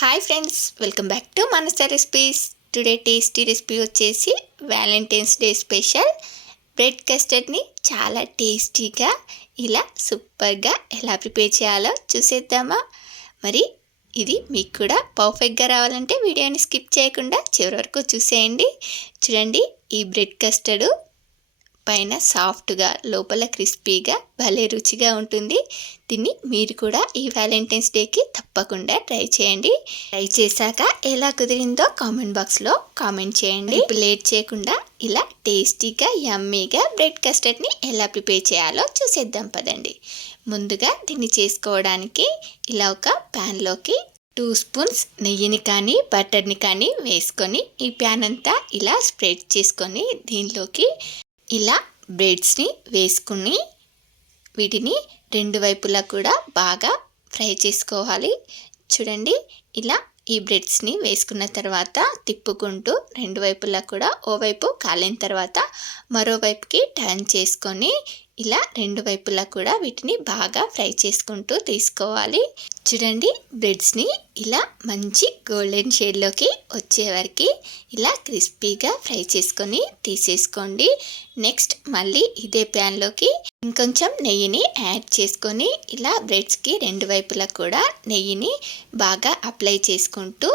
Hi friends welcome back to Manasa recipes today tasty recipe వచ్చేసి Valentine's day special bread కస్టర్డ్ని చాలా టేస్టీగా ఇలా సూపర్గా ఎలా ప్రిపేర్ చేయాలో చూసేద్దామా? మరి ఇది మీకు కూడా పర్ఫెక్ట్గా రావాలంటే వీడియోని స్కిప్ చేయకుండా చివరి వరకు చూసేయండి. చూడండి ఈ బ్రెడ్ కస్టర్డ్ పైన సాఫ్ట్గా లోపల క్రిస్పీగా భలే రుచిగా ఉంటుంది. దీన్ని మీరు కూడా ఈ వ్యాలంటైన్స్ డేకి తప్పకుండా ట్రై చేయండి. ట్రై చేశాక ఎలా కుదిరిందో కామెంట్ బాక్స్లో కామెంట్ చేయండి. లేట్ చేయకుండా ఇలా టేస్టీగా యమ్మీగా బ్రెడ్ కస్టర్డ్ని ఎలా ప్రిపేర్ చేయాలో చూసేద్దాం పదండి. ముందుగా దీన్ని చేసుకోవడానికి ఇలా ఒక ప్యాన్లోకి టూ స్పూన్స్ నెయ్యిని కానీ బటర్ని కానీ వేసుకొని ఈ ప్యాన్ అంతా ఇలా స్ప్రెడ్ చేసుకొని దీనిలోకి ఇలా బ్రెడ్స్ని వేసుకుని వీటిని రెండు వైపులా కూడా బాగా ఫ్రై చేసుకోవాలి. చూడండి ఇలా ఈ బ్రెడ్స్ని వేసుకున్న తర్వాత తిప్పుకుంటూ రెండు వైపులా కూడా ఓవైపు కాలిన తర్వాత మరోవైపుకి టర్న్ చేసుకొని ఇలా రెండు వైపులా కూడా వీటిని బాగా ఫ్రై చేసుకుంటూ తీసుకోవాలి. చూడండి బ్రెడ్స్ని ఇలా మంచి గోల్డెన్ షేడ్లోకి వచ్చేవరకు ఇలా క్రిస్పీగా ఫ్రై చేసుకొని తీసేసుకోండి. నెక్స్ట్ మళ్ళీ ఇదే ప్యాన్లోకి ఇంకొంచెం నెయ్యిని యాడ్ చేసుకొని ఇలా బ్రెడ్స్కి రెండు వైపులా కూడా నెయ్యిని బాగా అప్లై చేసుకుంటూ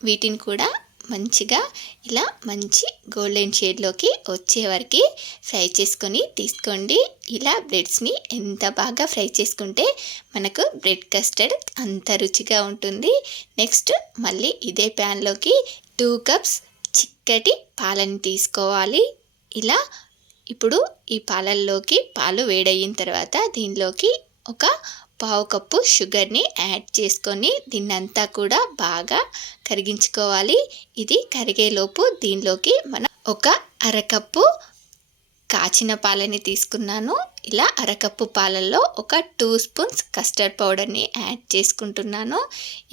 వీటిని కూడా మంచిగా ఇలా మంచి గోల్డెన్ షేడ్లోకి వచ్చే వరకు ఫ్రై చేసుకొని తీసుకోండి. ఇలా బ్రెడ్స్ని ఎంత బాగా ఫ్రై చేసుకుంటే మనకు బ్రెడ్ కస్టర్డ్ అంత రుచిగా ఉంటుంది. నెక్స్ట్ మళ్ళీ ఇదే ప్యాన్లోకి టూ కప్స్ చిక్కటి పాలని తీసుకోవాలి. ఇలా ఇప్పుడు ఈ పాలల్లోకి పాలు వేడయిన తర్వాత దీనిలోకి ఒక పావు కప్పు షుగర్ని యాడ్ చేసుకొని దీన్నంతా కూడా బాగా కరిగించుకోవాలి. ఇది కరిగేలోపు దీనిలోకి మనం ఒక అరకప్పు కాచిన పాలని తీసుకున్నాను. ఇలా అరకప్పు పాలల్లో ఒక టూ స్పూన్స్ కస్టర్డ్ పౌడర్ని యాడ్ చేసుకుంటున్నాను.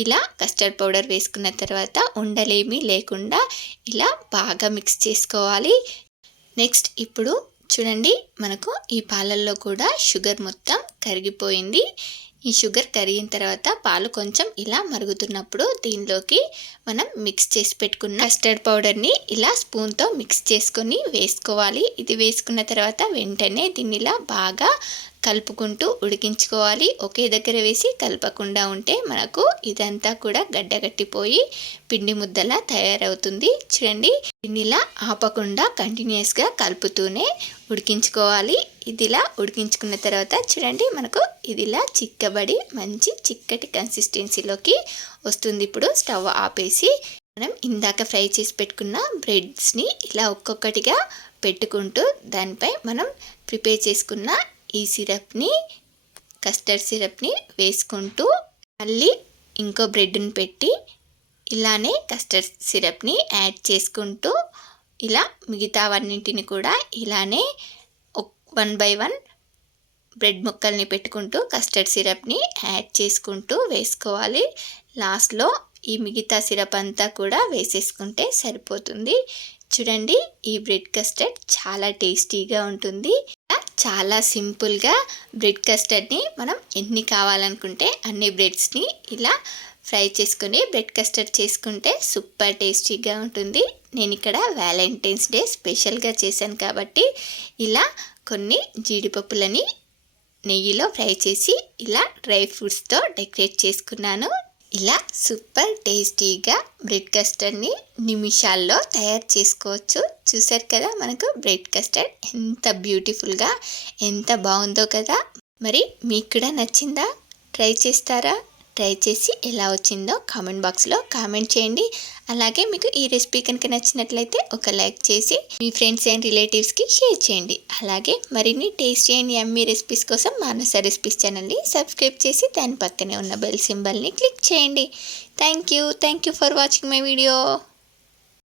ఇలా కస్టర్డ్ పౌడర్ వేసుకున్న తర్వాత ఉండలేమీ లేకుండా ఇలా బాగా మిక్స్ చేసుకోవాలి. నెక్స్ట్ ఇప్పుడు చూడండి మనకు ఈ పాలల్లో కూడా షుగర్ మొత్తం కరిగిపోయింది. ఈ షుగర్ కరిగిన తర్వాత పాలు కొంచెం ఇలా మరుగుతున్నప్పుడు దీనిలోకి మనం మిక్స్ చేసి పెట్టుకున్న కస్టర్డ్ పౌడర్ని ఇలా స్పూన్తో మిక్స్ చేసుకొని వేసుకోవాలి. ఇది వేసుకున్న తర్వాత వెంటనే దీన్ని ఇలా బాగా కలుపుకుంటూ ఉడికించుకోవాలి. ఒకే దగ్గర వేసి కలపకుండా ఉంటే మనకు ఇదంతా కూడా గడ్డగట్టిపోయి పిండి ముద్దలా తయారవుతుంది. చూడండి పిండిలా ఆపకుండా కంటిన్యూస్గా కలుపుతూనే ఉడికించుకోవాలి. ఇదిలా ఉడికించుకున్న తర్వాత చూడండి మనకు ఇదిలా చిక్కబడి మంచి చిక్కటి కన్సిస్టెన్సీలోకి వస్తుంది. ఇప్పుడు స్టవ్ ఆపేసి మనం ఇందాక ఫ్రై చేసి పెట్టుకున్న బ్రెడ్స్ని ఇలా ఒక్కొక్కటిగా పెట్టుకుంటూ దానిపై మనం ప్రిపేర్ చేసుకున్న ఈ సిరప్ని కస్టర్డ్ సిరప్ని వేసుకుంటూ మళ్ళీ ఇంకో బ్రెడ్ని పెట్టి ఇలానే కస్టర్డ్ సిరప్ని యాడ్ చేసుకుంటూ ఇలా మిగతావన్నింటిని కూడా ఇలానే వన్ బై వన్ బ్రెడ్ ముక్కల్ని పెట్టుకుంటూ కస్టర్డ్ సిరప్ని యాడ్ చేసుకుంటూ వేసుకోవాలి. లాస్ట్లో ఈ మిగతా సిరప్ అంతా కూడా వేసేసుకుంటే సరిపోతుంది. చూడండి ఈ బ్రెడ్ కస్టర్డ్ చాలా టేస్టీగా ఉంటుంది. చాలా సింపుల్గా బ్రెడ్ కస్టర్డ్ని మనం ఎన్ని కావాలనుకుంటే అన్ని బ్రెడ్స్ని ఇలా ఫ్రై చేసుకొని బ్రెడ్ కస్టర్డ్ చేసుకుంటే సూపర్ టేస్టీగా ఉంటుంది. నేను ఇక్కడ వ్యాలంటైన్స్ డే స్పెషల్గా చేశాను కాబట్టి ఇలా కొన్ని జీడిపప్పులని నెయ్యిలో ఫ్రై చేసి ఇలా డ్రై ఫ్రూట్స్తో డెకరేట్ చేసుకున్నాను. ఇలా సూపర్ టేస్టీగా బ్రెడ్ కస్టర్డ్ని నిమిషాల్లో తయారు చేసుకోవచ్చు. చూసారు కదా మనకు బ్రెడ్ కస్టర్డ్ ఎంత బ్యూటిఫుల్గా ఎంత బాగుందో కదా. మరి మీకు కూడా నచ్చిందా? ట్రై చేస్తారా? ట్రై చేసి ఎలా వచ్చిందో కామెంట్ బాక్స్లో కామెంట్ చేయండి. అలాగే మీకు ఈ రెసిపీ కనుక నచ్చినట్లయితే ఒక లైక్ చేసి మీ ఫ్రెండ్స్ అండ్ రిలేటివ్స్కి షేర్ చేయండి. అలాగే మరిన్ని టేస్టీ అండ్ ఎమ్మీ రెసిపీస్ కోసం మానస రెసిపీస్ ఛానల్ని సబ్స్క్రైబ్ చేసి దాని పక్కనే ఉన్న బెల్ సింబల్ని క్లిక్ చేయండి. Thank you thank you for watching my video